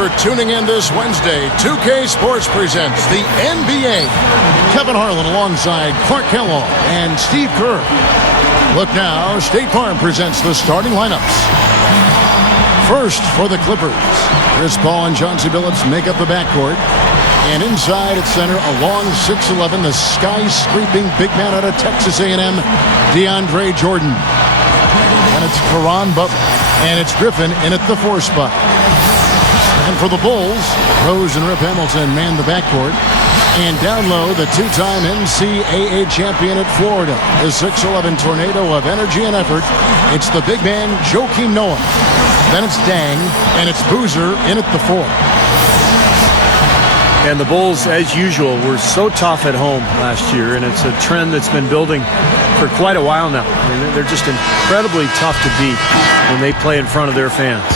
for tuning in this Wednesday. 2K Sports presents the NBA. Kevin Harlan alongside Clark Kellogg and Steve Kerr. Look now, State Farm presents the starting lineups. First for the Clippers, Chris Paul and Chauncey Billups make up the backcourt. And inside at center, along 6'11", the skyscraping big man out of Texas A&M, DeAndre Jordan. And it's Caron Butler. And it's Griffin in at the 4 spot. And for the Bulls, Rose and Rip Hamilton man the backcourt. And down low, the two-time NCAA champion at Florida, the 6'11" tornado of energy and effort. It's the big man, Joakim Noah. Then it's Dang, and it's Boozer in at the 4. And the Bulls, as usual, were so tough at home last year, and it's a trend that's been building for quite a while now. I mean, they're just incredibly tough to beat when they play in front of their fans.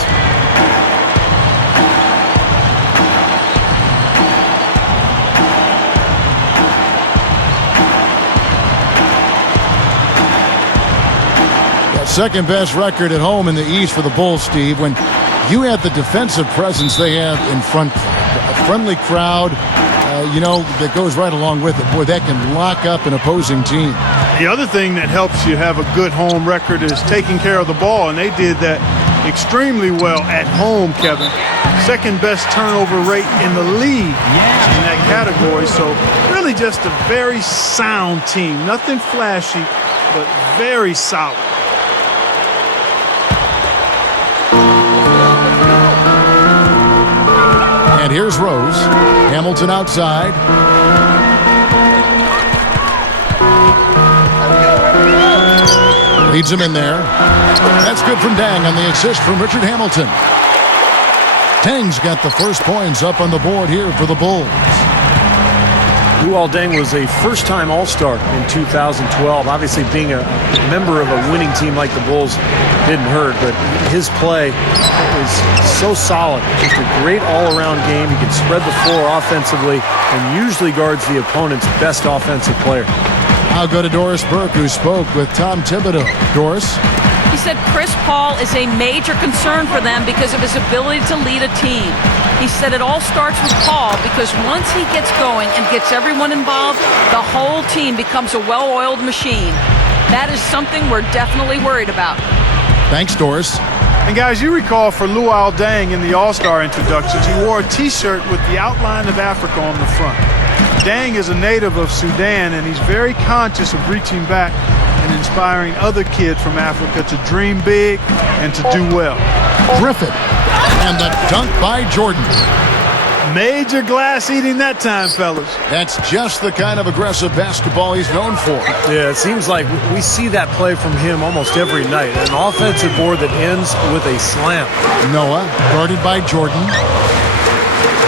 Second best record at home in the East for the Bulls, Steve. When you have the defensive presence they have in front, a friendly crowd, that goes right along with it. Boy, that can lock up an opposing team. The other thing that helps you have a good home record is taking care of the ball, and they did that extremely well at home, Kevin. Second best turnover rate in the league in that category. So really just a very sound team. Nothing flashy, but very solid. And here's Rose. Hamilton outside. Leads him in there. That's good from Dang on the assist from Richard Hamilton. Dang's got the first points up on the board here for the Bulls. Luol Deng was a first-time All-Star in 2012. Obviously, being a member of a winning team like the Bulls didn't hurt, but his play is so solid. Just a great all-around game. He can spread the floor offensively and usually guards the opponent's best offensive player. I'll go to Doris Burke, who spoke with Tom Thibodeau. Doris? He said Chris Paul is a major concern for them because of his ability to lead a team. He said it all starts with Paul because once he gets going and gets everyone involved, the whole team becomes a well-oiled machine. That is something we're definitely worried about. Thanks, Doris. And guys, you recall for Luol Deng in the All-Star introductions, he wore a T-shirt with the outline of Africa on the front. Deng is a native of Sudan, and he's very conscious of reaching back and inspiring other kids from Africa to dream big and to do well. Griffin. And the dunk by Jordan. Major glass eating that time, fellas. That's just the kind of aggressive basketball he's known for. Yeah, it seems like we see that play from him almost every night. An offensive board that ends with a slam. Noah, guarded by Jordan.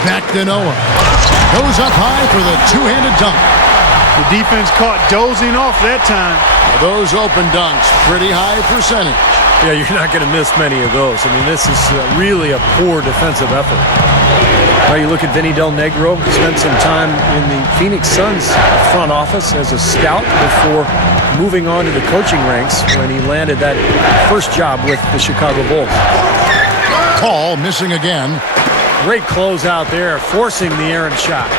Back to Noah. Goes up high for the two-handed dunk. The defense caught dozing off that time. Those open dunks, pretty high percentage. Yeah, you're not going to miss many of those. I mean, this is really a poor defensive effort. Now you look at Vinny Del Negro. Spent some time in the Phoenix Suns front office as a scout before moving on to the coaching ranks when he landed that first job with the Chicago Bulls. Paul missing again. Great close out there, forcing the errant shot.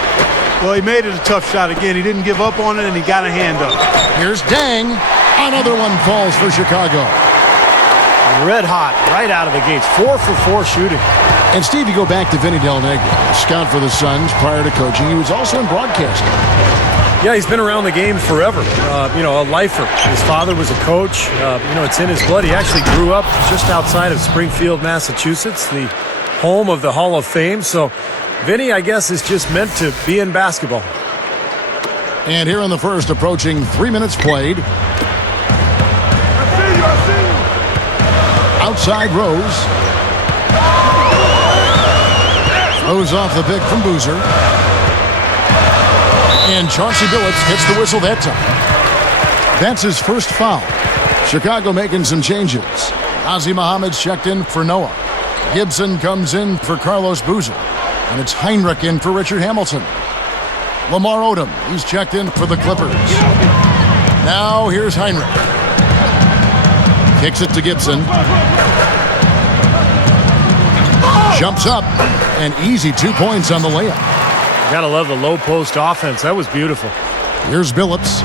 Well, he made it a tough shot again. He didn't give up on it, and he got a hand up. Here's Dang. Another one falls for Chicago. Red hot right out of the gates. 4 for 4 shooting. And Steve, you go back to Vinny Del Negro, scout for the Suns prior to coaching. He was also in broadcasting. Yeah, he's been around the game forever. A lifer. His father was a coach. It's in his blood. He actually grew up just outside of Springfield, Massachusetts, the home of the Hall of Fame. So Vinny, I guess, is just meant to be in basketball. And here in the first, approaching 3 minutes played. Outside Rose. Rose off the pick from Boozer. And Chauncey Billups hits the whistle that time. That's his first foul. Chicago making some changes. Ozzie Muhammad's checked in for Noah. Gibson comes in for Carlos Boozer. And it's Heinrich in for Richard Hamilton. Lamar Odom, he's checked in for the Clippers. Now here's Heinrich. Kicks it to Gibson. Jumps up, and easy 2 points on the layup. Gotta love the low post offense. That was beautiful. Here's Billups.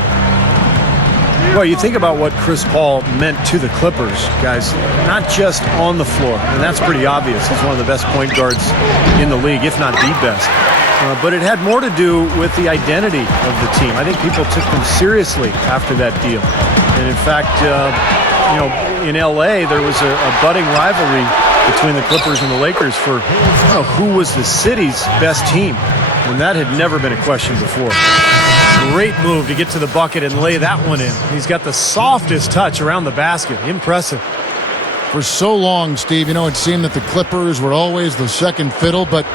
Well, you think about what Chris Paul meant to the Clippers, guys, not just on the floor, and that's pretty obvious. He's one of the best point guards in the league, if not the best. But it had more to do with the identity of the team. I think people took them seriously after that deal. And in fact, in L.A., there was a budding rivalry between the Clippers and the Lakers for who was the city's best team. And that had never been a question before. Great move to get to the bucket and lay that one in. He's got the softest touch around the basket. Impressive. For so long, Steve, it seemed that the Clippers were always the second fiddle, but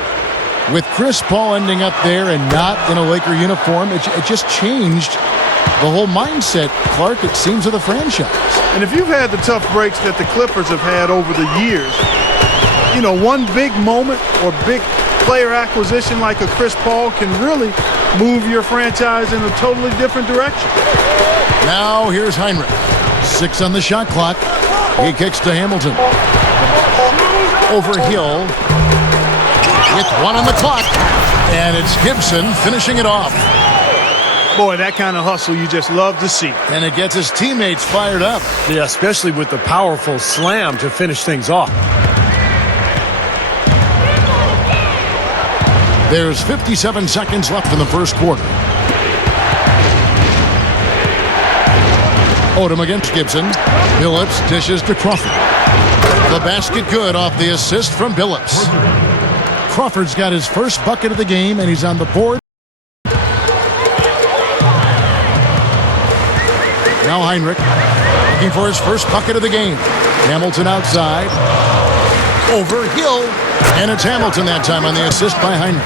with Chris Paul ending up there and not in a Laker uniform, it just changed the whole mindset, Clark, it seems, of the franchise. And if you've had the tough breaks that the Clippers have had over the years, one big moment or big player acquisition like a Chris Paul can really move your franchise in a totally different direction. Now here's Heinrich. 6 on the shot clock. He kicks to Hamilton. Over Hill. With 1 on the clock. And it's Gibson finishing it off. Boy, that kind of hustle you just love to see. And it gets his teammates fired up. Yeah, especially with the powerful slam to finish things off. There's 57 seconds left in the first quarter. Odom against Gibson. Billups dishes to Crawford. The basket good off the assist from Billups. Crawford's got his first bucket of the game, and he's on the board. Now Heinrich looking for his first bucket of the game. Hamilton outside. Over Hill. And it's Hamilton that time on the assist by Heinrich.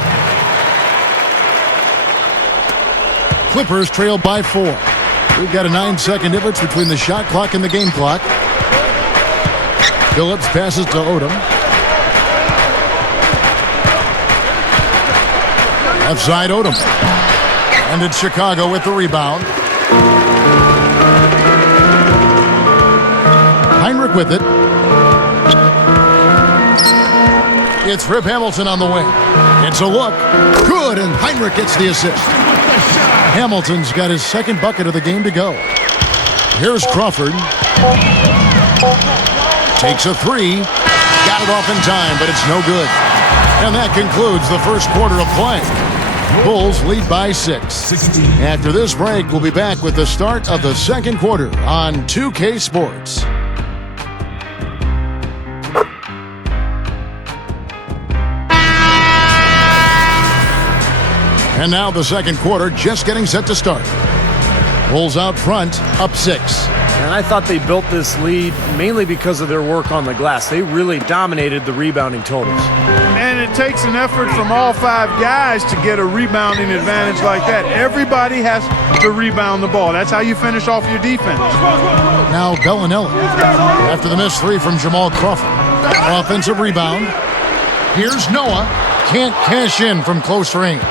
Clippers trail by 4. We've got a 9-second difference between the shot clock and the game clock. Billups passes to Odom. Left side Odom. And it's Chicago with the rebound. Heinrich with it. It's Rip Hamilton on the wing. It's a look. Good, and Heinrich gets the assist. Hamilton's got his second bucket of the game to go. Here's Crawford. Takes a 3. Got it off in time, but it's no good. And that concludes the first quarter of play. Bulls lead by 6. After this break, we'll be back with the start of the second quarter on 2K Sports. And now the second quarter just getting set to start. Bulls out front, up 6. And I thought they built this lead mainly because of their work on the glass. They really dominated the rebounding totals. And it takes an effort from all 5 guys to get a rebounding advantage like that. Everybody has to rebound the ball. That's how you finish off your defense. Now Bellinelli after the missed 3 from Jamal Crawford. Offensive rebound. Here's Noah. Can't cash in from close range.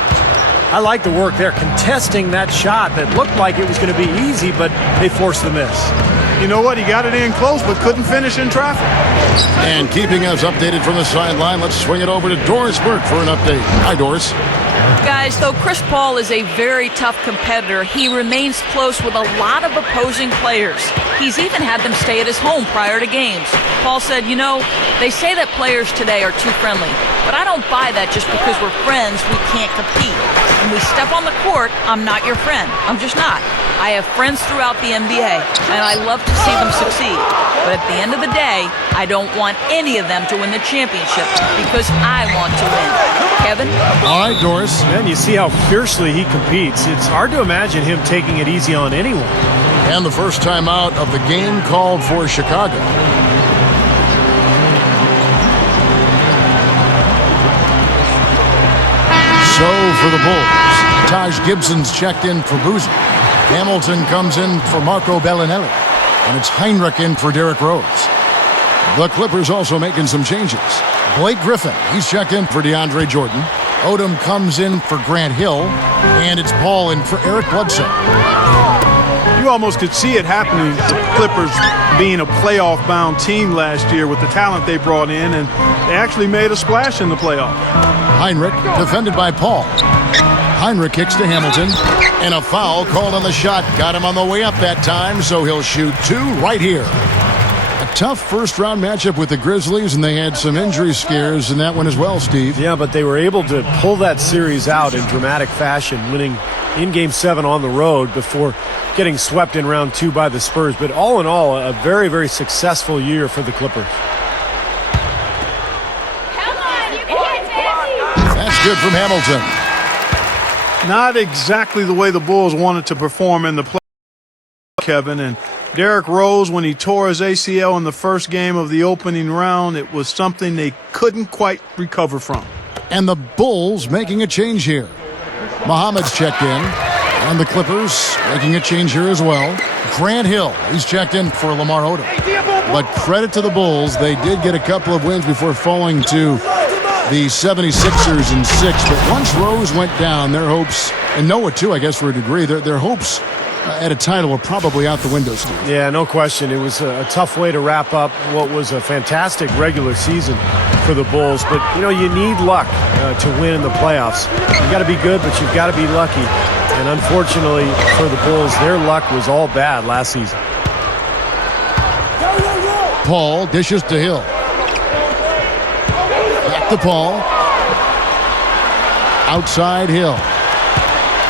I like the work there, contesting that shot that looked like it was going to be easy, but they forced the miss. You know what? He got it in close, but couldn't finish in traffic. And keeping us updated from the sideline, let's swing it over to Doris Burke for an update. Hi, Doris. Guys, though Chris Paul is a very tough competitor, he remains close with a lot of opposing players. He's even had them stay at his home prior to games. Paul said, they say that players today are too friendly, but I don't buy that just because we're friends, we can't compete. When we step on the court, I'm not your friend. I'm just not. I have friends throughout the NBA, and I love to see them succeed. But at the end of the day, I don't want any of them to win the championship because I want to win. Kevin? All right, Doris. Man, you see how fiercely he competes. It's hard to imagine him taking it easy on anyone. And the first time out of the game called for Chicago. So for the Bulls, Taj Gibson's checked in for Boozer. Hamilton comes in for Marco Bellinelli. And it's Heinrich in for Derrick Rose. The Clippers also making some changes. Blake Griffin, he's checked in for DeAndre Jordan. Odom comes in for Grant Hill. And it's Paul in for Eric Bledsoe. You almost could see it happening. The Clippers being a playoff-bound team last year with the talent they brought in, and they actually made a splash in the playoffs. Heinrich defended by Paul. Heinrich kicks to Hamilton, and a foul called on the shot. Got him on the way up that time, so he'll shoot 2 right here. A tough first-round matchup with the Grizzlies, and they had some injury scares in that one as well, Steve. Yeah, but they were able to pull that series out in dramatic fashion, winning in Game 7 on the road before getting swept in round 2 by the Spurs. But all in all, a very, very successful year for the Clippers. That's good from Hamilton. Not exactly the way the Bulls wanted to perform in the playoffs, Kevin. And Derrick Rose, when he tore his ACL in the first game of the opening round, it was something they couldn't quite recover from. And the Bulls making a change here. Muhammad's checked in, and the Clippers making a change here as well. Grant Hill, he's checked in for Lamar Odom. But credit to the Bulls, they did get a couple of wins before falling to the 76ers in 6. But once Rose went down, their hopes, and Noah too, I guess, for a degree, their hopes at a title were probably out the window, Steve. Yeah, no question. It was a tough way to wrap up what was a fantastic regular season for the Bulls. But, you know, you need luck to win in the playoffs. You got to be good, but you've got to be lucky. And unfortunately for the Bulls, their luck was all bad last season. Paul dishes to Hill. Back to Paul. Outside Hill.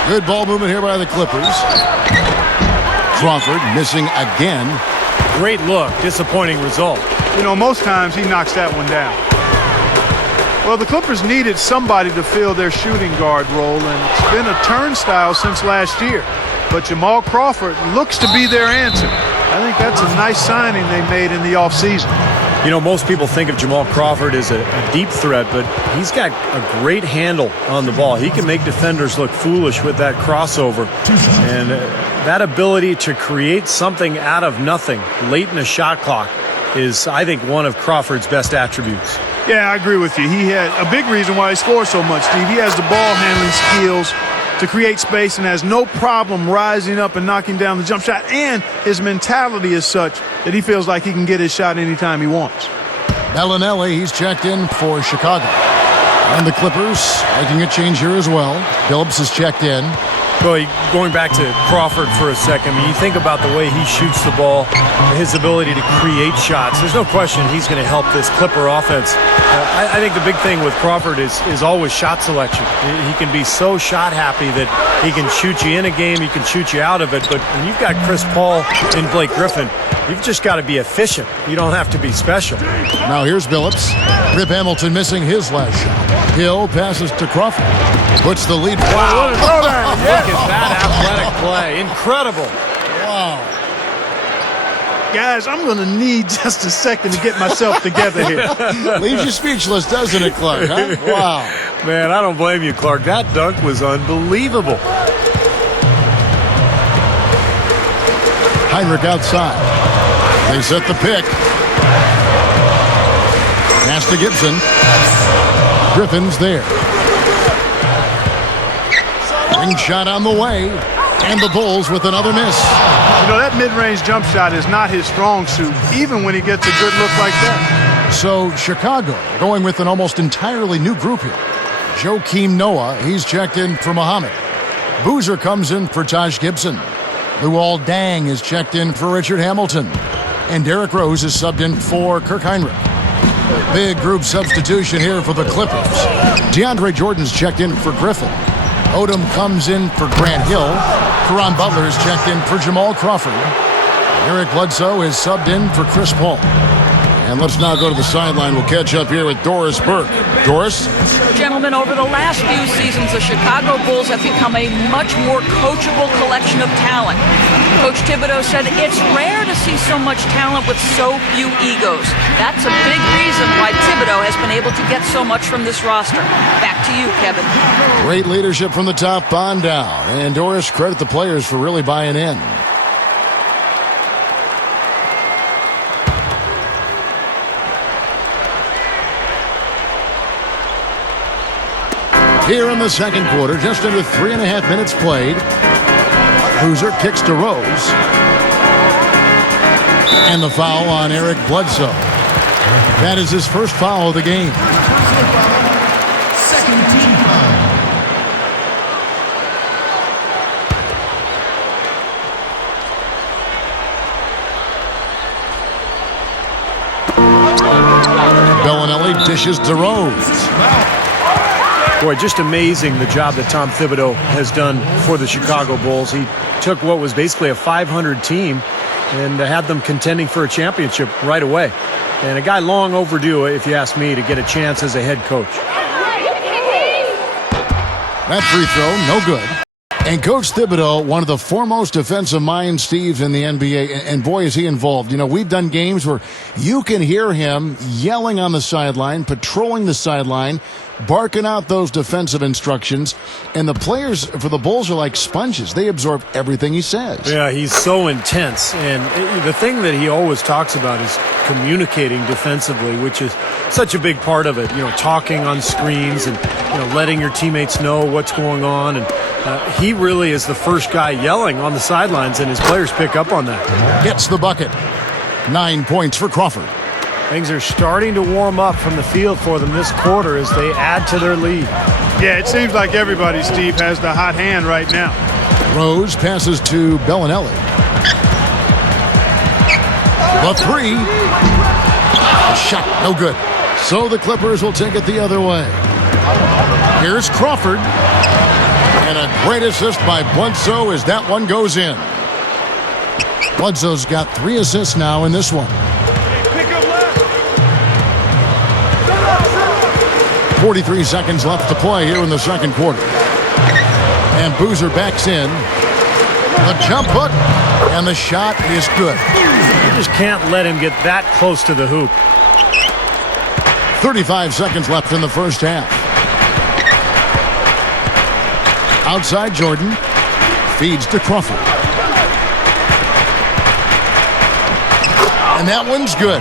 Good ball movement here by the Clippers. Crawford missing again. Great look, disappointing result. You know, most times he knocks that one down. Well, the Clippers needed somebody to fill their shooting guard role, and it's been a turnstile since last year. But Jamal Crawford looks to be their answer. I think that's a nice signing they made in the offseason. You know, most people think of Jamal Crawford as a deep threat, but he's got a great handle on the ball. He can make defenders look foolish with that crossover. And that ability to create something out of nothing late in a shot clock is, I think, one of Crawford's best attributes. Yeah, I agree with you. He had a big reason why he scores so much, Steve. He has the ball handling skills to create space and has no problem rising up and knocking down the jump shot. And his mentality is such that he feels like he can get his shot anytime he wants. Bellinelli, he's checked in for Chicago. And the Clippers making a change here as well. Phillips is checked in. Going back to Crawford for a second, I mean, you think about the way he shoots the ball, his ability to create shots. There's no question he's going to help this Clipper offense. I think the big thing with Crawford is always shot selection. He can be so shot happy that he can shoot you in a game, he can shoot you out of it. But when you've got Chris Paul and Blake Griffin, you've just got to be efficient. You don't have to be special. Now here's Billups. Rip Hamilton missing his last shot. Hill passes to Crawford. Puts the lead. Wow, what a throwdown. Look at that athletic play. Incredible. Wow. Guys, I'm going to need just a second to get myself together here. Leaves you speechless, doesn't it, Clark? Huh? Wow. Man, I don't blame you, Clark. That dunk was unbelievable. Heinrich outside. They set the pick. Pass to Gibson. Griffin's there. Ring shot on the way. And the Bulls with another miss. You know, that mid-range jump shot is not his strong suit, even when he gets a good look like that. So Chicago going with an almost entirely new group here. Joakim Noah, he's checked in for Muhammad. Boozer comes in for Taj Gibson. Luol Deng is checked in for Richard Hamilton. And Derrick Rose is subbed in for Kirk Heinrich. Big group substitution here for the Clippers. DeAndre Jordan's checked in for Griffin. Odom comes in for Grant Hill. Caron Butler is checked in for Jamal Crawford. Eric Bledsoe is subbed in for Chris Paul. And let's now go to the sideline. We'll catch up here with Doris Burke. Doris? Gentlemen, over the last few seasons, the Chicago Bulls have become a much more coachable collection of talent. Coach Thibodeau said it's rare to see so much talent with so few egos. That's a big reason why Thibodeau has been able to get so much from this roster. Back to you, Kevin. Great leadership from the top on down. And Doris, credit the players for really buying in. Here in the second quarter, just under 3.5 minutes played. Boozer kicks to Rose. And the foul on Eric Bledsoe. That is his first foul of the game. Second team foul. Bellinelli dishes to Rose. Boy, just amazing the job that Tom Thibodeau has done for the Chicago Bulls. He took what was basically a 500 team and had them contending for a championship right away. And a guy long overdue, if you ask me, to get a chance as a head coach. That free throw, no good. And Coach Thibodeau, one of the foremost defensive minds, Steve, in the NBA, and boy, is he involved. You know, we've done games where you can hear him yelling on the sideline, patrolling the sideline, barking out those defensive instructions, and the players for the Bulls are like sponges. They absorb everything he says. Yeah, he's so intense, and the thing that he always talks about is communicating defensively, which is such a big part of it. You know, talking on screens and, you know, letting your teammates know what's going on, and he really is the first guy yelling on the sidelines, and his players pick up on that. Gets the bucket. 9 points for Crawford. Things are starting to warm up from the field for them this quarter as they add to their lead. Yeah, it seems like everybody, Steve, has the hot hand right now. Rose passes to Bellinelli. The three. A shot, no good. So the Clippers will take it the other way. Here's Crawford. And a great assist by Bledsoe as that one goes in. Bledsoe's got 3 assists now in this one. 43 seconds left to play here in the second quarter. And Boozer backs in. The jump hook, and the shot is good. You just can't let him get that close to the hoop. 35 seconds left in the first half. Outside Jordan. Feeds to Crawford. And that one's good.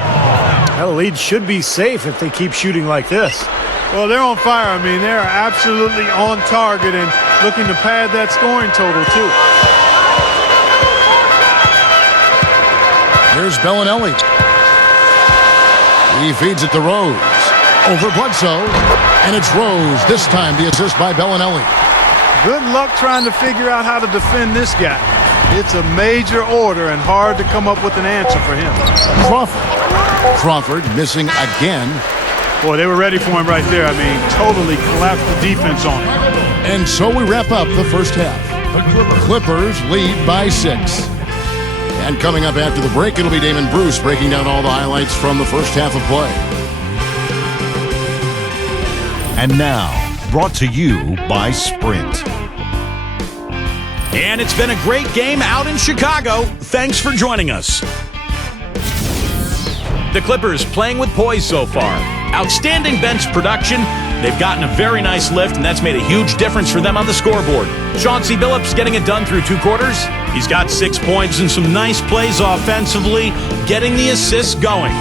Well, the lead should be safe if they keep shooting like this. Well, they're on fire. I mean, they're absolutely on target and looking to pad that scoring total, too. Here's Bellinelli. He feeds it to Rose. Over Bledsoe. And it's Rose. This time the assist by Bellinelli. Good luck trying to figure out how to defend this guy. It's a major order and hard to come up with an answer for him. Crawford missing again. Boy, they were ready for him right there. I mean, totally collapsed the defense on him. And so we wrap up the first half. The Clippers lead by 6. And coming up after the break, it'll be Damon Bruce breaking down all the highlights from the first half of play. And now, brought to you by Sprint. And it's been a great game out in Chicago. Thanks for joining us. The Clippers playing with poise so far. Outstanding bench production. They've gotten a very nice lift, and that's made a huge difference for them on the scoreboard. Chauncey Billups getting it done through 2 quarters. He's got 6 points and some nice plays offensively, getting the assists going.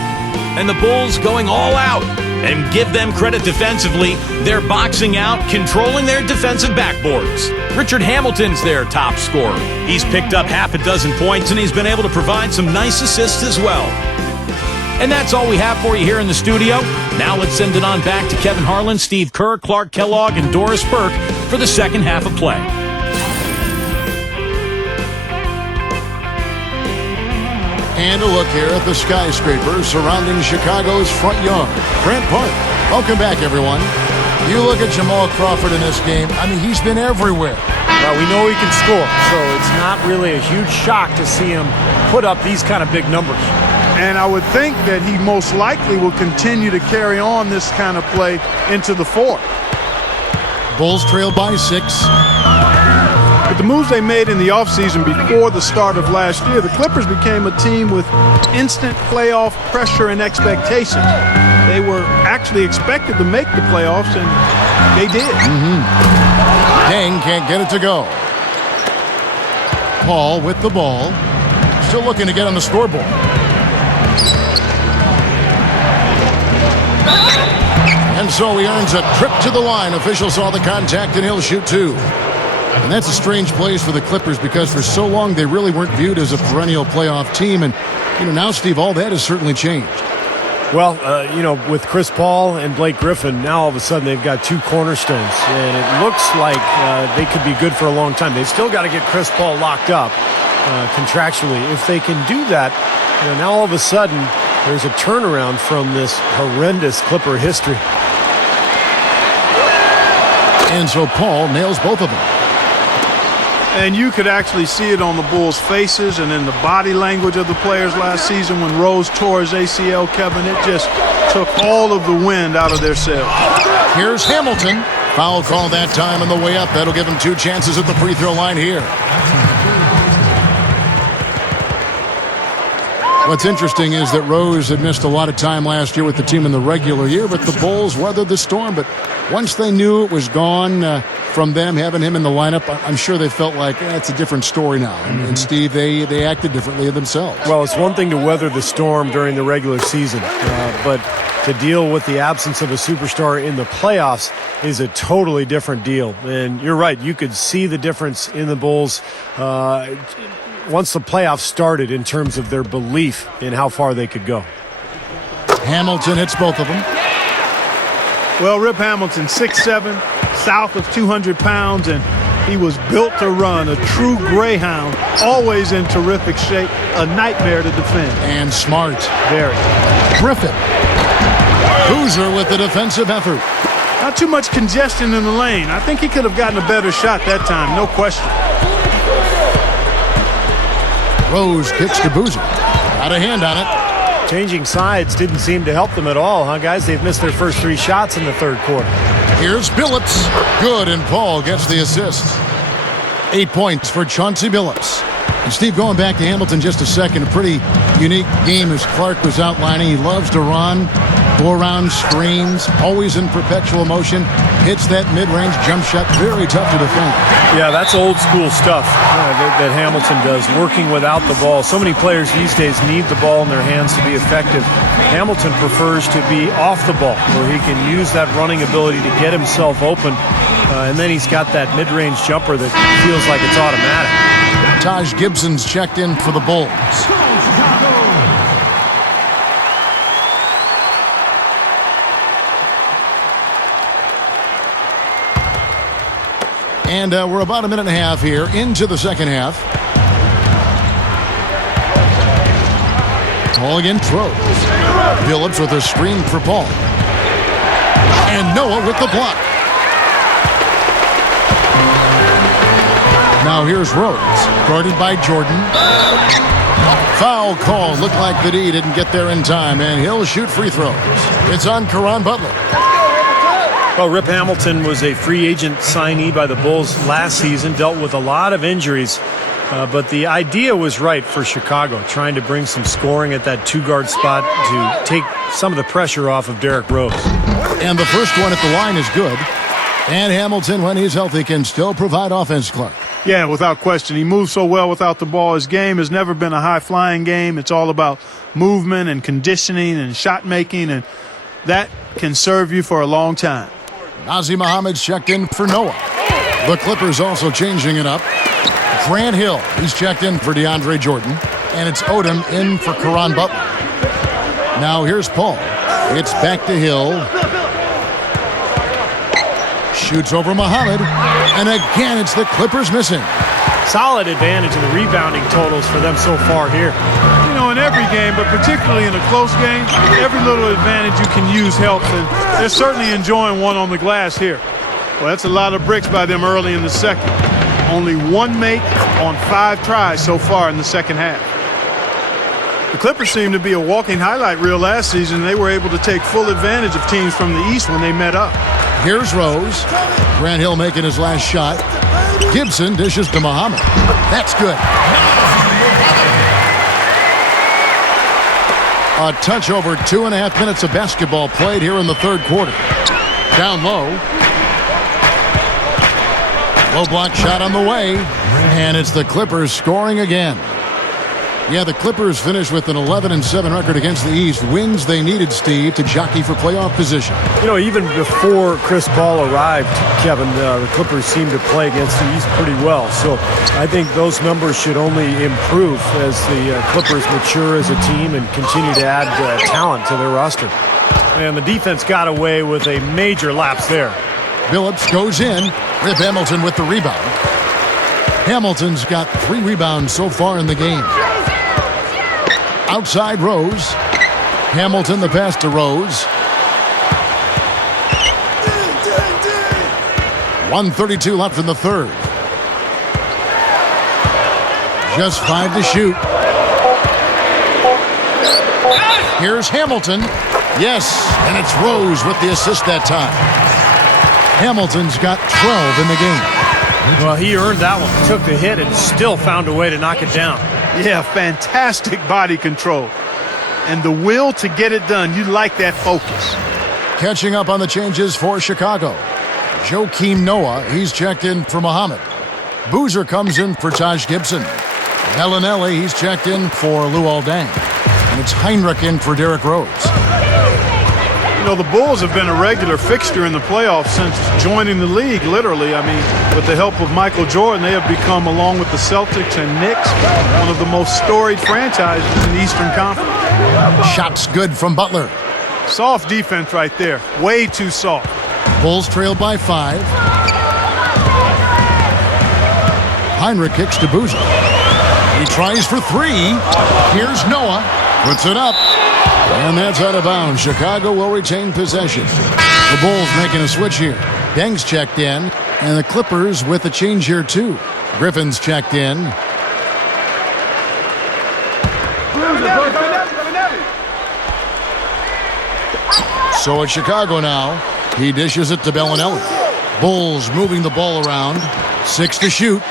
And the Bulls going all out. And give them credit defensively. They're boxing out, controlling their defensive backboards. Richard Hamilton's their top scorer. He's picked up half a dozen points, and he's been able to provide some nice assists as well. And that's all we have for you here in the studio. Now let's send it on back to Kevin Harlan, Steve Kerr, Clark Kellogg, and Doris Burke for the second half of play. And a look here at the skyscrapers surrounding Chicago's front yard. Grant Park. Welcome back, everyone. You look at Jamal Crawford in this game. I mean, he's been everywhere. Well, we know he can score, so it's not really a huge shock to see him put up these kind of big numbers. And I would think that he most likely will continue to carry on this kind of play into the fourth. Bulls trail by 6. With the moves they made in the offseason before the start of last year, the Clippers became a team with instant playoff pressure and expectations. They were actually expected to make the playoffs, and they did. Deng can't get it to go. Paul with the ball. Still looking to get on the scoreboard. And so he earns a trip to the line. Officials saw the contact, and he'll shoot 2. And that's a strange place for the Clippers because for so long they really weren't viewed as a perennial playoff team. And, now, Steve, all that has certainly changed. Well, with Chris Paul and Blake Griffin, now all of a sudden they've got two cornerstones, and it looks like they could be good for a long time. They've still got to get Chris Paul locked up contractually. If they can do that, now all of a sudden there's a turnaround from this horrendous Clipper history. And so Paul nails both of them. And you could actually see it on the Bulls' faces and in the body language of the players last season when Rose tore his ACL, Kevin. It just took all of the wind out of their sails. Here's Hamilton. Foul call that time on the way up. That'll give him 2 chances at the free throw line here. What's interesting is that Rose had missed a lot of time last year with the team in the regular year, but the Bulls weathered the storm. But once they knew it was gone from them, having him in the lineup, I'm sure they felt like it's a different story now. And Steve, they acted differently themselves. Well, it's one thing to weather the storm during the regular season, but to deal with the absence of a superstar in the playoffs is a totally different deal. And you're right, you could see the difference in the Bulls once the playoffs started in terms of their belief in how far they could go. Hamilton hits both of them. Well, Rip Hamilton, 6'7", south of 200 pounds, and he was built to run, a true greyhound, always in terrific shape, a nightmare to defend. And smart. Very. Griffin. Boozer with the defensive effort. Not too much congestion in the lane. I think he could have gotten a better shot that time, no question. Rose kicks to Boozer. Got a hand on it. Changing sides didn't seem to help them at all, huh, guys? They've missed their first 3 shots in the third quarter. Here's Billups. Good, and Paul gets the assist. 8 points for Chauncey Billups. And Steve, going back to Hamilton just a second, a pretty unique game as Clark was outlining. He loves to run, go around screens, always in perpetual motion, hits that mid-range jump shot, very tough to defend. Yeah, that's old school stuff that Hamilton does, working without the ball. So many players these days need the ball in their hands to be effective. Hamilton prefers to be off the ball, where he can use that running ability to get himself open, and then he's got that mid-range jumper that feels like it's automatic. Taj Gibson's checked in for the Bulls. And we're about a minute and a half here into the second half. Paul again throws. Billups with a screen for Paul. And Noah with the block. Now here's Rose, guarded by Jordan. Foul call. Looked like the D didn't get there in time, and he'll shoot free throws. It's on Caron Butler. Well, Rip Hamilton was a free agent signee by the Bulls last season, dealt with a lot of injuries, but the idea was right for Chicago, trying to bring some scoring at that 2-guard spot to take some of the pressure off of Derrick Rose. And the first one at the line is good. And Hamilton, when he's healthy, can still provide offense, Clark. Yeah, without question. He moves so well without the ball. His game has never been a high-flying game. It's all about movement and conditioning and shot making, and that can serve you for a long time. Nazr Mohammad's checked in for Noah. The Clippers also changing it up. Grant Hill, he's checked in for DeAndre Jordan. And it's Odom in for Caron Butler. Now here's Paul. It's back to Hill. Shoots over Mohammed. And again, it's the Clippers missing. Solid advantage in the rebounding totals for them so far here. You know, in every game, but particularly in a close game, every little advantage you can use helps, and they're certainly enjoying one on the glass here. Well, that's a lot of bricks by them early in the second. Only 1 make on 5 tries so far in the second half. The Clippers seemed to be a walking highlight reel last season. They were able to take full advantage of teams from the East when they met up. Here's Rose. Grant Hill making his last shot. Gibson dishes to Mohammed. That's good. A touch over 2.5 minutes of basketball played here in the third quarter. Down low. Low block shot on the way. And it's the Clippers scoring again. Yeah, the Clippers finished with an 11-7 record against the East. Wins they needed, Steve, to jockey for playoff position. You know, even before Chris Paul arrived, Kevin, the Clippers seemed to play against the East pretty well. So I think those numbers should only improve as the Clippers mature as a team and continue to add talent to their roster. And the defense got away with a major lapse there. Billups goes in. Rip Hamilton with the rebound. Hamilton's got 3 rebounds so far in the game. Outside Rose. Hamilton the pass to Rose. 1:32 left in the third. Just 5 to shoot. Here's Hamilton. Yes, and it's Rose with the assist that time. Hamilton's got 12 in the game. Well, he earned that one. Took the hit and still found a way to knock it down. Yeah, fantastic body control. And the will to get it done. You like that focus. Catching up on the changes for Chicago. Joakim Noah, he's checked in for Muhammad. Boozer comes in for Taj Gibson. Bellinelli, he's checked in for Luol Deng. And it's Heinrich in for Derrick Rose. You know, the Bulls have been a regular fixture in the playoffs since joining the league, literally. I mean, with the help of Michael Jordan, they have become, along with the Celtics and Knicks, one of the most storied franchises in the Eastern Conference. Shots good from Butler. Soft defense right there. Way too soft. Bulls trailed by 5. Heinrich kicks to Boozer. He tries for 3. Here's Noah. Puts it up. And that's out of bounds. Chicago will retain possession. The Bulls making a switch here. Deng's checked in. And the Clippers with a change here too. Griffin's checked in. So it's Chicago now. He dishes it to Bellinelli. Bulls moving the ball around. 6 to shoot.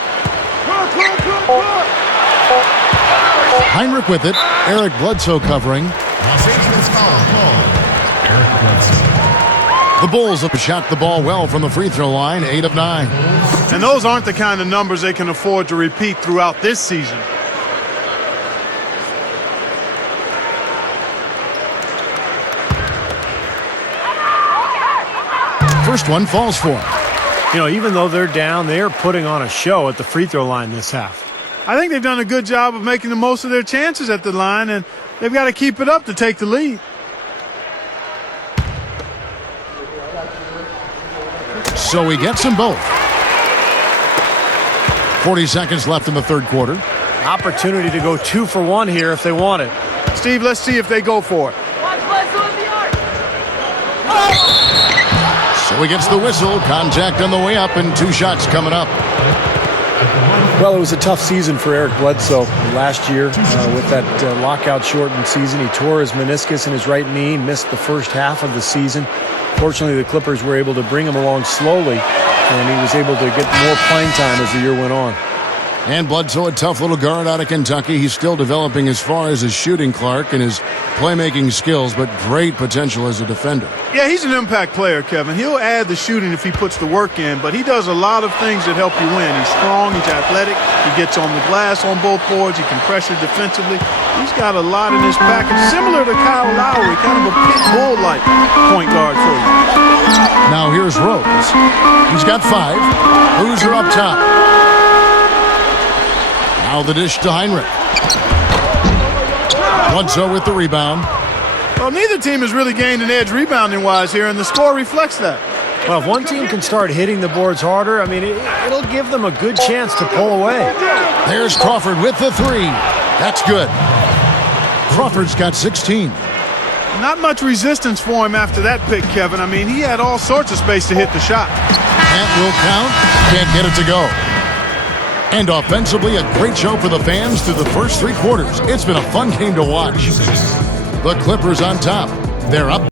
Heinrich with it. Eric Bledsoe covering. The Bulls have shot the ball well from the free throw line, 8 of 9. And those aren't the kind of numbers they can afford to repeat throughout this season. First one falls for him. You know, even though they're down, they're putting on a show at the free throw line this half. I think they've done a good job of making the most of their chances at the line, and they've got to keep it up to take the lead. So he gets them both. 40 seconds left in the third quarter. Opportunity to go 2 for 1 here if they want it. Steve, let's see if they go for it. So he gets the whistle. Contact on the way up and 2 shots coming up. Well, it was a tough season for Eric Bledsoe last year with that lockout-shortened season. He tore his meniscus in his right knee, missed the first half of the season. Fortunately, the Clippers were able to bring him along slowly, and he was able to get more playing time as the year went on. And Bledsoe, a tough little guard out of Kentucky. He's still developing as far as his shooting, Clark, and his playmaking skills, but great potential as a defender. Yeah, he's an impact player, Kevin. He'll add the shooting if he puts the work in, but he does a lot of things that help you win. He's strong, he's athletic, he gets on the glass on both boards, he can pressure defensively. He's got a lot in his package, similar to Kyle Lowry, kind of a pit bull-like point guard for you. Now here's Rose. He's got 5. Boozer up top. Now the dish to Heinrich. Bledsoe with the rebound. Well, neither team has really gained an edge rebounding-wise here, and the score reflects that. Well, if one team can start hitting the boards harder, I mean, it'll give them a good chance to pull away. There's Crawford with the 3. That's good. Crawford's got 16. Not much resistance for him after that pick, Kevin. I mean, he had all sorts of space to hit the shot. That will count. Can't get it to go. And offensively, a great show for the fans through the first 3 quarters. It's been a fun game to watch. The Clippers on top. They're up.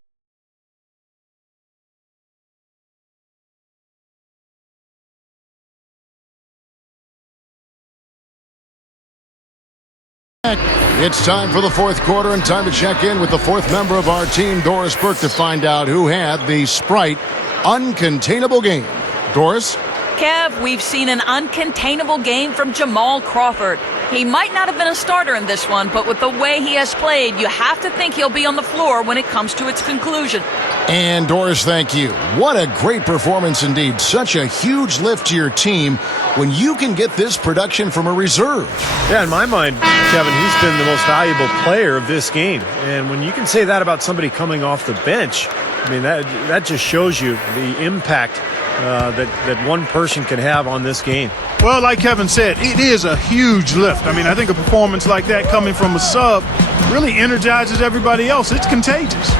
It's time for the fourth quarter and time to check in with the 4th member of our team, Doris Burke, to find out who had the Sprite uncontainable game. Doris? Kev, we've seen an uncontainable game from Jamal Crawford. He might not have been a starter in this one, but with the way he has played, you have to think he'll be on the floor when it comes to its conclusion. And Doris, thank you. What a great performance indeed. Such a huge lift to your team when you can get this production from a reserve. Yeah, in my mind, Kevin, he's been the most valuable player of this game. And when you can say that about somebody coming off the bench, I mean, that just shows you the impact that one person can have on this game. Well, like Kevin said, it is a huge lift. I mean, I think a performance like that coming from a sub really energizes everybody else. It's contagious.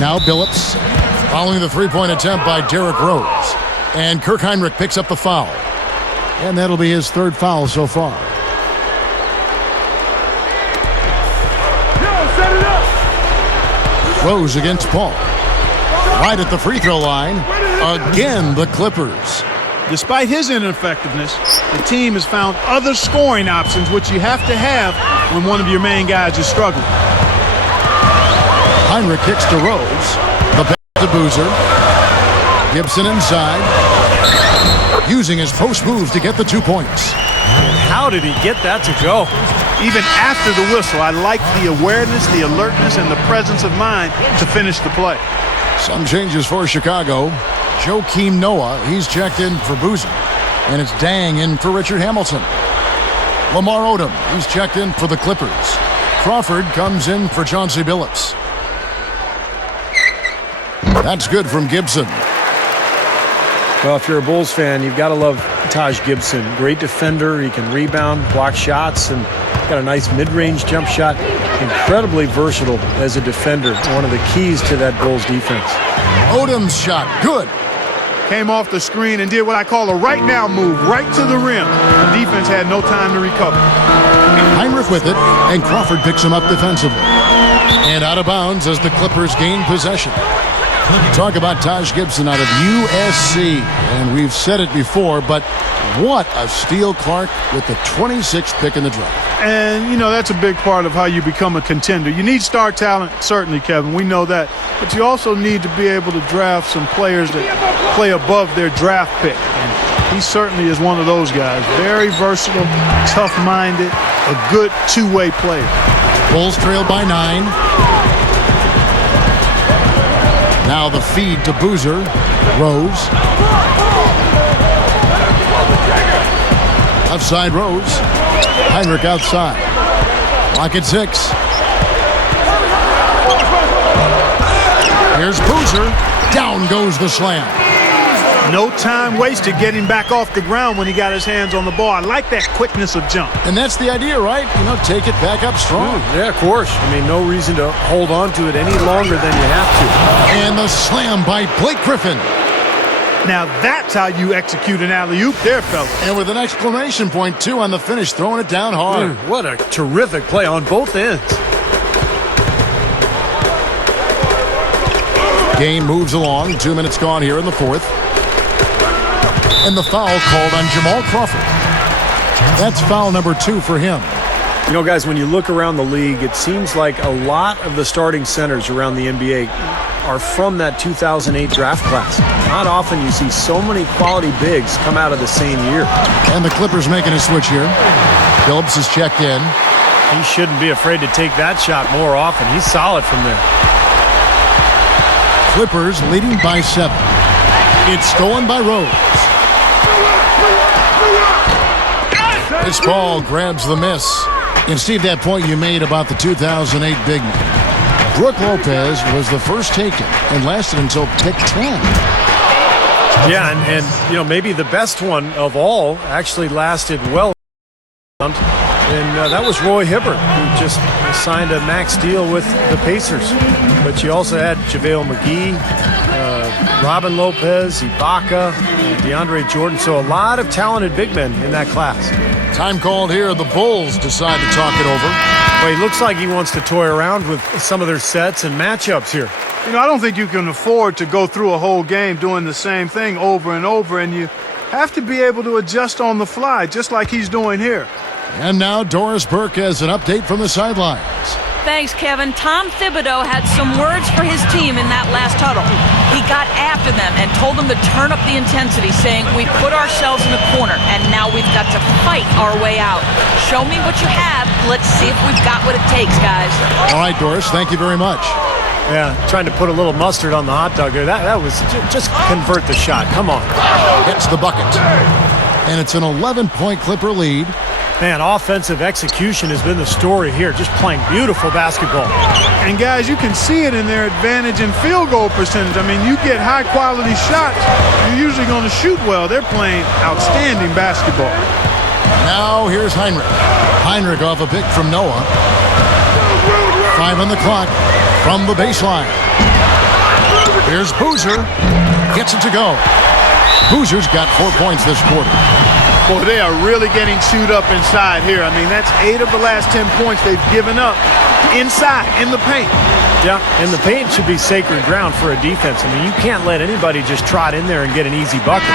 Now Billups following the three-point attempt by Derrick Rose. And Kirk Hinrich picks up the foul. And that'll be his third foul so far. Rose against Paul. Right at the free throw line. Again, the Clippers. Despite his ineffectiveness, the team has found other scoring options, which you have to have when one of your main guys is struggling. Hinrich kicks to Rose. The pass to Boozer. Gibson inside. Using his post moves to get the 2 points. How did he get that to go? Even after the whistle, I like the awareness, the alertness, and the presence of mind to finish the play. Some changes for Chicago. Joakim Noah, he's checked in for Boozer. And it's Dang in for Richard Hamilton. Lamar Odom, he's checked in for the Clippers. Crawford comes in for Chauncey Billups. That's good from Gibson. Well, if you're a Bulls fan, you've got to love Taj Gibson. Great defender. He can rebound, block shots, and got a nice mid-range jump shot. Incredibly versatile as a defender. One of the keys to that Bulls defense. Odom's shot, good. Came off the screen and did what I call a right now move, right to the rim. The defense had no time to recover. Hinrich with it, and Crawford picks him up defensively. And out of bounds as the Clippers gain possession. Talk about Taj Gibson out of USC. And we've said it before, but what a steal, Clark, with the 26th pick in the draft. And, you know, that's a big part of how you become a contender. You need star talent, certainly, Kevin. We know that. But you also need to be able to draft some players that play above their draft pick. And he certainly is one of those guys. Very versatile, tough-minded, a good two-way player. Bulls trail by 9. Now the feed to Boozer. Rose. Outside Rose. Hinrich outside. Clock at 6. Here's Boozer. Down goes the slam. No time wasted getting back off the ground when he got his hands on the ball. I like that quickness of jump. And that's the idea, right? You know, take it back up strong. Yeah, of course. I mean, no reason to hold on to it any longer than you have to. And the slam by Blake Griffin. Now that's how you execute an alley-oop there, fellas. And with an exclamation point, too, on the finish, throwing it down hard. What a terrific play on both ends. Game moves along. 2 minutes gone here in the fourth. And the foul called on Jamal Crawford. That's foul number 2 for him. You know, guys, when you look around the league, it seems like a lot of the starting centers around the NBA are from that 2008 draft class. Not often you see so many quality bigs come out of the same year. And the Clippers making a switch here. Phillips is checked in. He shouldn't be afraid to take that shot more often. He's solid from there. Clippers leading by 7. It's stolen by Rose. Chris Paul grabs the miss. And Steve, that point you made about the 2008 big man. Brook Lopez was the first taken and lasted until pick 10. Yeah, and you know, maybe the best one of all actually lasted well. And that was Roy Hibbert, who just signed a max deal with the Pacers. But you also had JaVale McGee, Robin Lopez, Ibaka, DeAndre Jordan. So a lot of talented big men in that class. Time called here. The Bulls decide to talk it over. Well, he looks like he wants to toy around with some of their sets and matchups here. You know, I don't think you can afford to go through a whole game doing the same thing over and over, and you have to be able to adjust on the fly, just like he's doing here. And now Doris Burke has an update from the sidelines. Thanks, Kevin. Tom Thibodeau had some words for his team in that last huddle. He got after them and told them to turn up the intensity, saying, we put ourselves in the corner, and now we've got to fight our way out. Show me what you have. Let's see if we've got what it takes, guys. All right, Doris, thank you very much. Yeah, trying to put a little mustard on the hot dog there. That was just convert the shot. Come on. Hits the bucket. And it's an 11-point Clipper lead. Man, offensive execution has been the story here. Just playing beautiful basketball. And guys, you can see it in their advantage in field goal percentage. I mean, you get high quality shots, you're usually going to shoot well. They're playing outstanding basketball. Now here's Heinrich. Heinrich off a pick from Noah. 5 on the clock from the baseline. Here's Boozer. Gets it to go. Boozer's got 4 points this quarter. Boy, they are really getting chewed up inside here. I mean, that's 8 of the last 10 points they've given up inside, in the paint. Yeah, and the paint should be sacred ground for a defense. I mean, you can't let anybody just trot in there and get an easy bucket.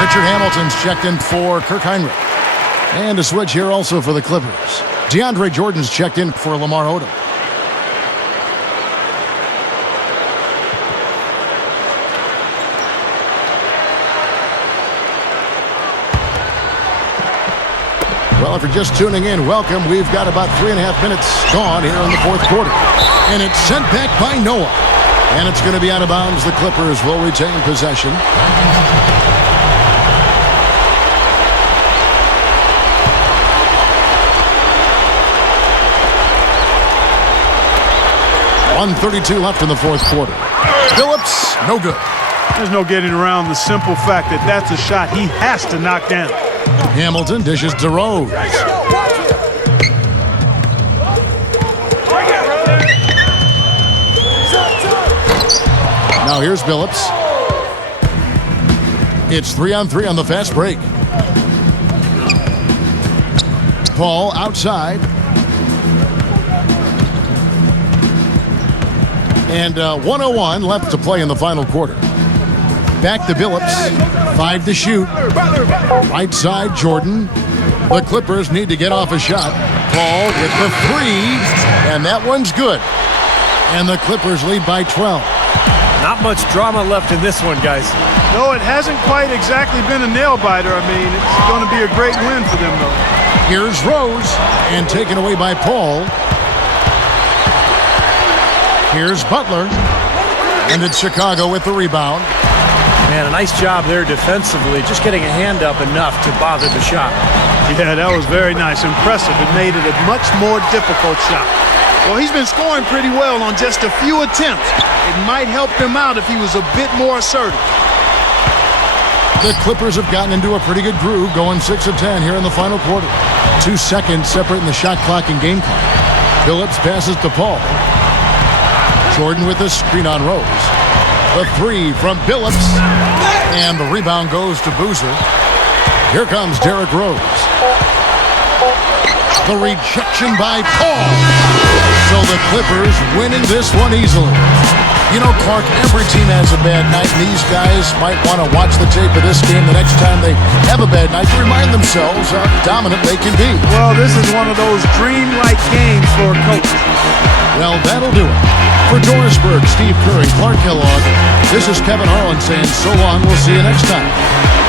Richard Hamilton's checked in for Kirk Heinrich. And a switch here also for the Clippers. DeAndre Jordan's checked in for Lamar Odom. Well, if you're just tuning in, welcome. We've got about 3.5 minutes gone here in the fourth quarter. And it's sent back by Noah. And it's going to be out of bounds. The Clippers will retain possession. .132 left in the fourth quarter. Phillips, no good. There's no getting around the simple fact that that's a shot he has to knock down. Hamilton dishes to Rose. Now here's Phillips. It's 3-on-3 on the fast break. Paul outside. And 1:01 left to play in the final quarter. Back to Phillips. 5 to shoot. Right side, Jordan. The Clippers need to get off a shot. Paul with the 3. And that one's good. And the Clippers lead by 12. Not much drama left in this one, guys. No, it hasn't quite exactly been a nail-biter. I mean, it's going to be a great win for them, though. Here's Rose. And taken away by Paul. Here's Butler. And it's Chicago with the rebound. Man, a nice job there defensively, just getting a hand up enough to bother the shot. Yeah, that was very nice. Impressive. It made it a much more difficult shot. Well, he's been scoring pretty well on just a few attempts. It might help him out if he was a bit more assertive. The Clippers have gotten into a pretty good groove, going 6 of 10 here in the final quarter. 2 seconds separating the shot clock and game clock. Phillips passes to Paul. Jordan with a screen on Rose. The 3 from Phillips. And the rebound goes to Boozer. Here comes Derrick Rose. The rejection by Paul. So the Clippers winning this one easily. You know, Clark, every team has a bad night, and these guys might want to watch the tape of this game the next time they have a bad night to remind themselves how dominant they can be. Well, this is one of those dream-like games for a coach. Well, that'll do it. For Doris Burke, Steve Curry, Clark Kellogg, this is Kevin Harlan saying so long. We'll see you next time.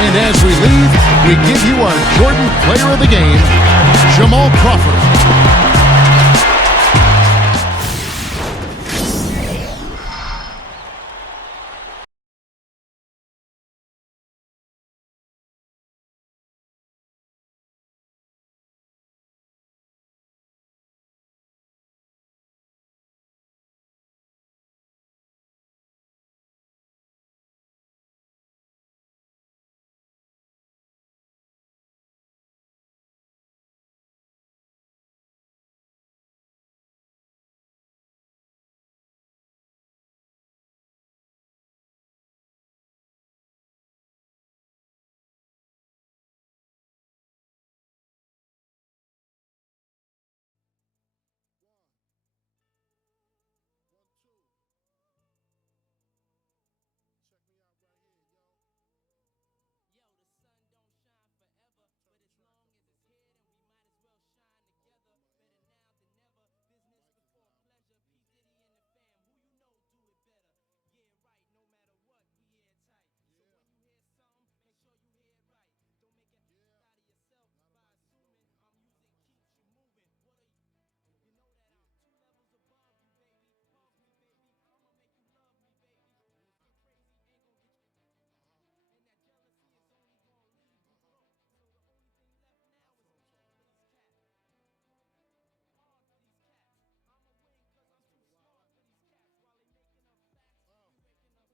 And as we leave, we give you our Jordan Player of the Game, Jamal Crawford.